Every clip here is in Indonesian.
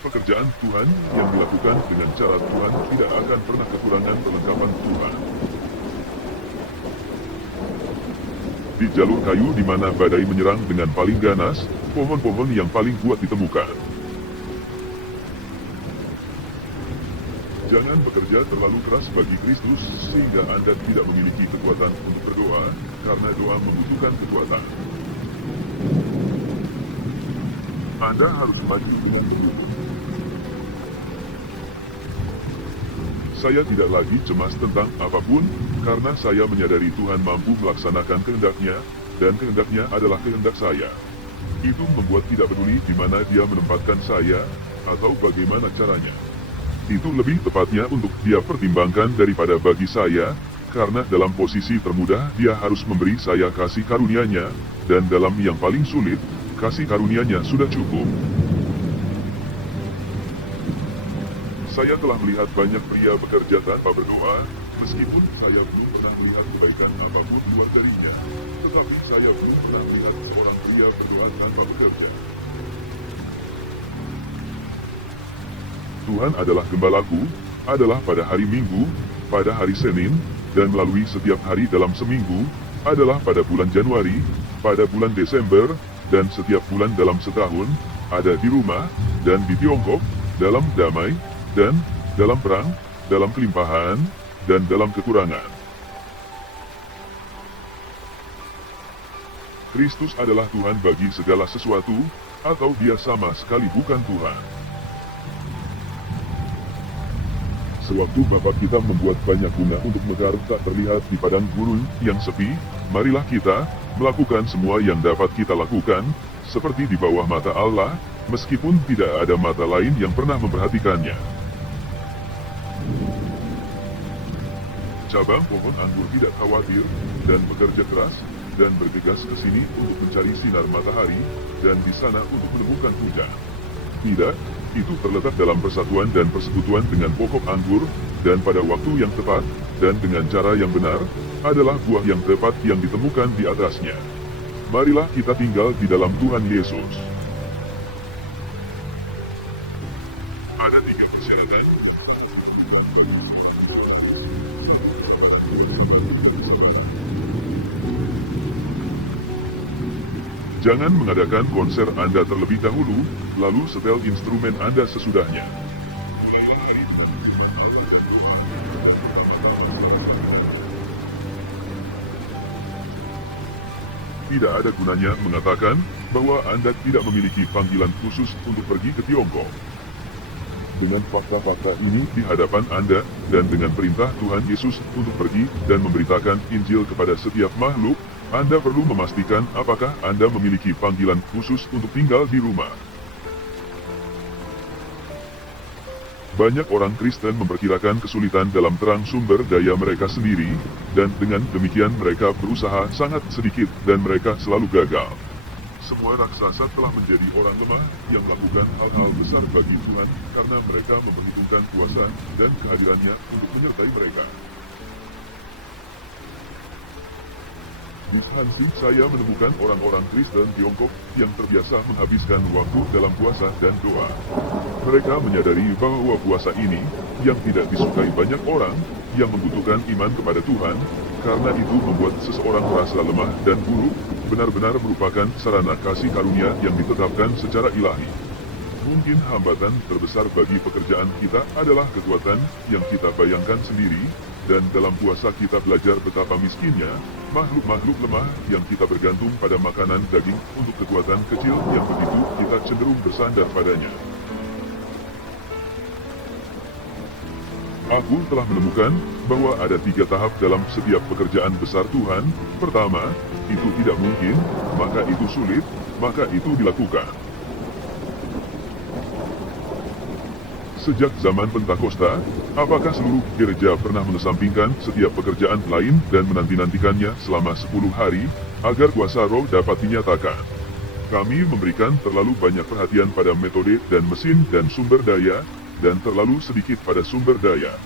Pekerjaan Tuhan yang dilakukan dengan cara Tuhan tidak akan pernah kekurangan perlengkapan Tuhan. Di jalur kayu di mana badai menyerang dengan paling ganas, pohon-pohon yang paling kuat ditemukan. Jangan bekerja terlalu keras bagi Kristus sehingga Anda tidak memiliki kekuatan untuk berdoa, karena doa membutuhkan kekuatan. Anda harus maju dengan benar. Saya tidak lagi cemas tentang apapun, karena saya menyadari Tuhan mampu melaksanakan kehendak-Nya, dan kehendak-Nya adalah kehendak saya. Itu membuat tidak peduli di mana Dia menempatkan saya, atau bagaimana caranya. Itu lebih tepatnya untuk Dia pertimbangkan daripada bagi saya, karena dalam posisi termudah Dia harus memberi saya kasih karunia-Nya, dan dalam yang paling sulit, kasih karunia-Nya sudah cukup. Saya telah melihat banyak pria bekerja tanpa berdoa, meskipun saya belum pernah melihat kebaikan apapun keluar darinya, tetapi saya belum pernah melihat seorang pria berdoa tanpa bekerja. Tuhan adalah gembalaku, adalah pada hari Minggu, pada hari Senin, dan melalui setiap hari dalam seminggu, adalah pada bulan Januari, pada bulan Desember, dan setiap bulan dalam setahun, ada di rumah, dan di Tiongkok, dalam damai, dan dalam perang, dalam kelimpahan, dan dalam kekurangan. Kristus adalah Tuhan bagi segala sesuatu, atau Dia sama sekali bukan Tuhan. Sewaktu Bapa kita membuat banyak bunga untuk mekar tak terlihat di padang gurun yang sepi, marilah kita melakukan semua yang dapat kita lakukan, seperti di bawah mata Allah, meskipun tidak ada mata lain yang pernah memperhatikannya. Cabang pohon anggur tidak khawatir, dan bekerja keras, dan bergegas ke sini untuk mencari sinar matahari, dan di sana untuk menemukan hujan. Tidak, itu terletak dalam persatuan dan persekutuan dengan pokok anggur, dan pada waktu yang tepat, dan dengan cara yang benar, adalah buah yang tepat yang ditemukan di atasnya. Marilah kita tinggal di dalam Tuhan Yesus. Ada 3 kesehatan. Jangan mengadakan konser Anda terlebih dahulu, lalu setel instrumen Anda sesudahnya. Tidak ada gunanya mengatakan bahwa Anda tidak memiliki panggilan khusus untuk pergi ke Tiongkok. Dengan fakta-fakta ini di hadapan Anda, dan dengan perintah Tuhan Yesus untuk pergi dan memberitakan Injil kepada setiap makhluk, Anda perlu memastikan apakah Anda memiliki panggilan khusus untuk tinggal di rumah. Banyak orang Kristen memperkirakan kesulitan dalam terang sumber daya mereka sendiri, dan dengan demikian mereka berusaha sangat sedikit dan mereka selalu gagal. Semua raksasa telah menjadi orang lemah yang melakukan hal-hal besar bagi Tuhan karena mereka memperhitungkan kuasa dan kehadirannya untuk menyertai mereka. Di Shanxi saya menemukan orang-orang Kristen Tiongkok yang terbiasa menghabiskan waktu dalam puasa dan doa. Mereka menyadari bahwa puasa ini, yang tidak disukai banyak orang, yang membutuhkan iman kepada Tuhan, karena itu membuat seseorang merasa lemah dan buruk, benar-benar merupakan sarana kasih karunia yang ditetapkan secara ilahi. Mungkin hambatan terbesar bagi pekerjaan kita adalah kekuatan yang kita bayangkan sendiri, dan dalam puasa kita belajar betapa miskinnya makhluk-makhluk lemah yang kita bergantung pada makanan daging untuk kekuatan kecil yang begitu kita cenderung bersandar padanya. Aku telah menemukan bahwa ada 3 tahap dalam setiap pekerjaan besar Tuhan. Pertama, itu tidak mungkin, maka itu sulit, maka itu dilakukan. Sejak zaman Pentakosta, apakah seluruh gereja pernah mengesampingkan setiap pekerjaan lain dan menanti-nantikannya selama 10 hari, agar kuasa roh dapat dinyatakan? Kami memberikan terlalu banyak perhatian pada metode dan mesin dan sumber daya, dan terlalu sedikit pada sumber daya.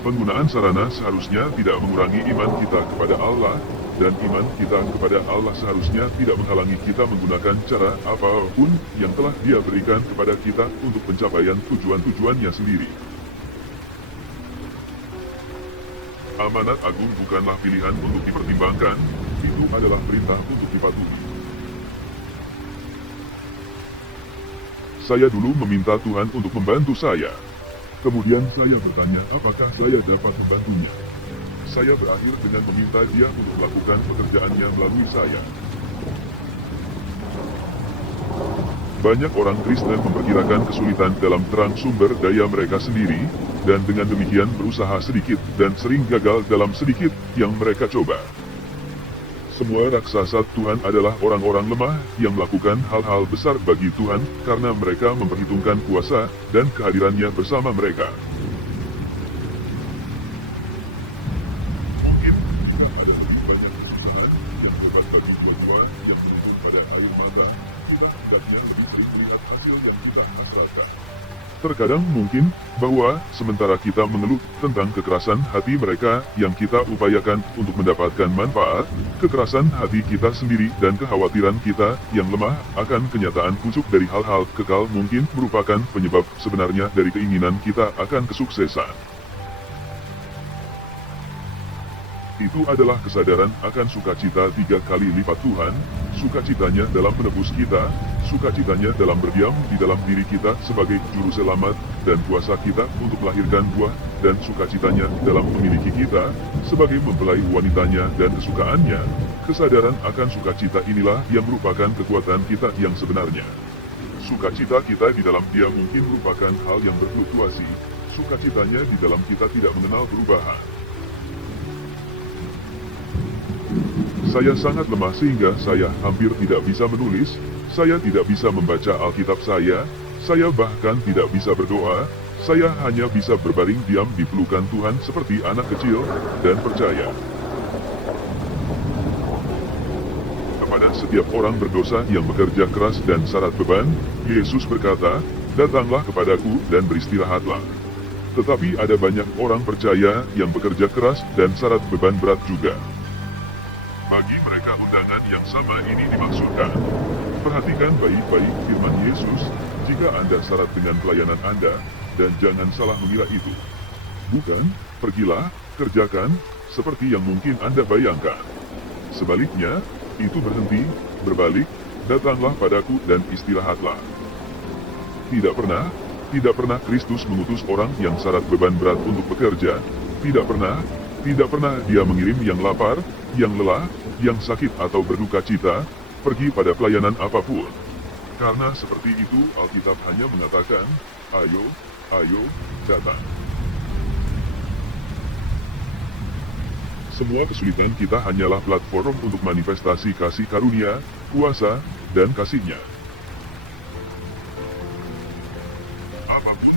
Penggunaan sarana seharusnya tidak mengurangi iman kita kepada Allah, dan iman kita kepada Allah seharusnya tidak menghalangi kita menggunakan cara apapun yang telah Dia berikan kepada kita untuk pencapaian tujuan-tujuannya sendiri. Amanat agung bukanlah pilihan untuk dipertimbangkan, itu adalah perintah untuk dipatuhi. Saya dulu meminta Tuhan untuk membantu saya. Kemudian saya bertanya apakah saya dapat membantunya. Saya berakhir dengan meminta Dia untuk melakukan pekerjaannya melalui saya. Banyak orang Kristen memperkirakan kesulitan dalam terang sumber daya mereka sendiri, dan dengan demikian berusaha sedikit dan sering gagal dalam sedikit yang mereka coba. Semua raksasa Tuhan adalah orang-orang lemah yang melakukan hal-hal besar bagi Tuhan karena mereka memperhitungkan kuasa dan kehadirannya bersama mereka. Mungkin jika ada lebih banyak kesusahan dan beban bagi semua yang berhitung pada air mata, kita hendaknya lebih sering melihat hasil yang kita rasakan. Terkadang mungkin bahwa sementara kita mengeluh tentang kekerasan hati mereka yang kita upayakan untuk mendapatkan manfaat, kekerasan hati kita sendiri dan kekhawatiran kita yang lemah akan kenyataan pucuk dari hal-hal kekal mungkin merupakan penyebab sebenarnya dari keinginan kita akan kesuksesan. Itu adalah kesadaran akan sukacita 3 kali lipat Tuhan, sukacitanya dalam menebus kita, sukacitanya dalam berdiam di dalam diri kita sebagai juru selamat, dan kuasa kita untuk melahirkan buah, dan sukacitanya dalam memiliki kita, sebagai mempelai wanitanya dan kesukaannya. Kesadaran akan sukacita inilah yang merupakan kekuatan kita yang sebenarnya. Sukacita kita di dalam Dia mungkin merupakan hal yang berfluktuasi, sukacitanya di dalam kita tidak mengenal perubahan. Saya sangat lemah sehingga saya hampir tidak bisa menulis, saya tidak bisa membaca Alkitab saya bahkan tidak bisa berdoa, saya hanya bisa berbaring diam di pelukan Tuhan seperti anak kecil, dan percaya. Kepada setiap orang berdosa yang bekerja keras dan syarat beban, Yesus berkata, "Datanglah kepadaku dan beristirahatlah." Tetapi ada banyak orang percaya yang bekerja keras dan syarat beban berat juga. Bagi mereka undangan yang sama ini dimaksudkan. Perhatikan baik-baik firman Yesus, jika Anda syarat dengan pelayanan Anda, dan jangan salah mengira itu. Bukan, pergilah, kerjakan, seperti yang mungkin Anda bayangkan. Sebaliknya, itu berhenti, berbalik, datanglah padaku dan istirahatlah. Tidak pernah Kristus mengutus orang yang syarat beban berat untuk bekerja, tidak pernah Dia mengirim yang lapar, yang lelah, yang sakit atau berduka cita, pergi pada pelayanan apapun. Karena seperti itu Alkitab hanya mengatakan, ayo, datang. Semua kesulitan kita hanyalah platform untuk manifestasi kasih karunia, kuasa, dan kasih-Nya. Apapun